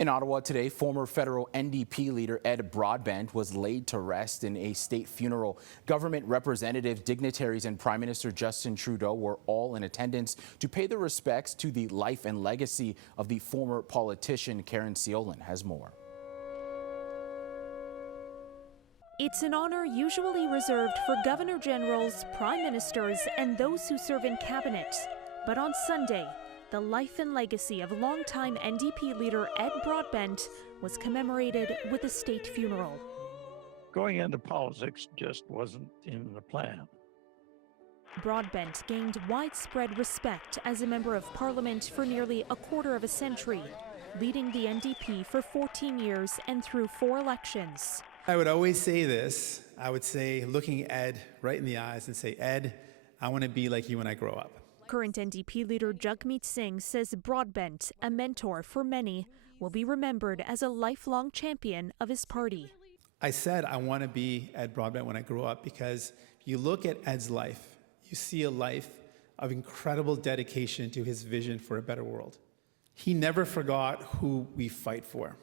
In Ottawa today, former federal NDP leader Ed Broadbent was laid to rest in a state funeral. Government representatives, dignitaries, and Prime Minister Justin Trudeau were all in attendance to pay their respects to the life and legacy of the former politician. Caryn Ceolin has more. It's an honor usually reserved for governor generals, prime ministers, and those who serve in cabinet. But on Sunday, the life and legacy of longtime NDP leader Ed Broadbent was commemorated with a state funeral. Going into politics just wasn't in the plan. Broadbent gained widespread respect as a member of parliament for nearly a quarter of a century, leading the NDP for 14 years and through 4 elections. I would always say this. I would say, looking Ed right in the eyes and say, Ed, I want to be like you when I grow up. Current NDP leader Jagmeet Singh says Broadbent, a mentor for many, will be remembered as a lifelong champion of his party. I said I want to be Ed Broadbent when I grow up because if you look at Ed's life, you see a life of incredible dedication to his vision for a better world. He never forgot who we fight for.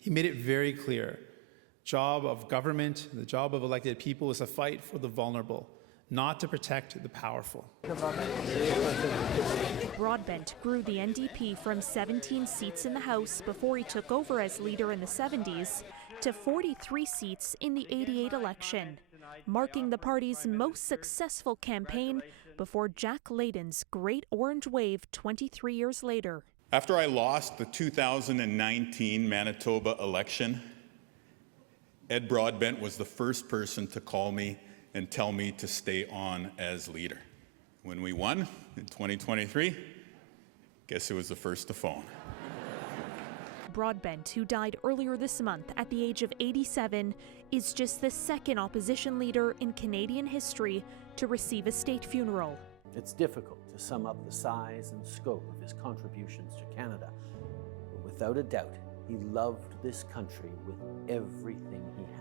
He made it very clear. Job of government, the job of elected people is a fight for the vulnerable, not to protect the powerful. Broadbent grew the NDP from 17 seats in the House before he took over as leader in the 70s to 43 seats in the 88 election, marking the party's most successful campaign before Jack Layton's Great Orange Wave 23 years later. After I lost the 2019 Manitoba election, Ed Broadbent was the first person to call me and tell me to stay on as leader. When we won in 2023, guess who was the first to phone? Broadbent, who died earlier this month at the age of 87, is just the second opposition leader in Canadian history to receive a state funeral. It's difficult to sum up the size and scope of his contributions to Canada, but without a doubt, he loved this country with everything he had.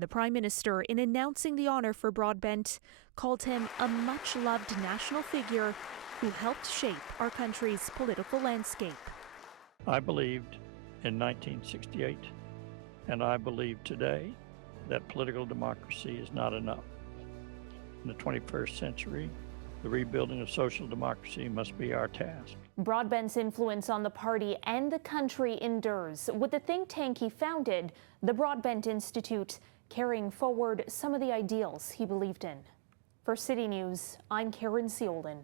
The Prime Minister, in announcing the honor for Broadbent, called him a much-loved national figure who helped shape our country's political landscape. I believed in 1968, and I believe today that political democracy is not enough. In the 21st century, the rebuilding of social democracy must be our task. Broadbent's influence on the party and the country endures, with the think tank he founded, the Broadbent Institute, carrying forward some of the ideals he believed in. For City News, I'm Caryn Ceolin.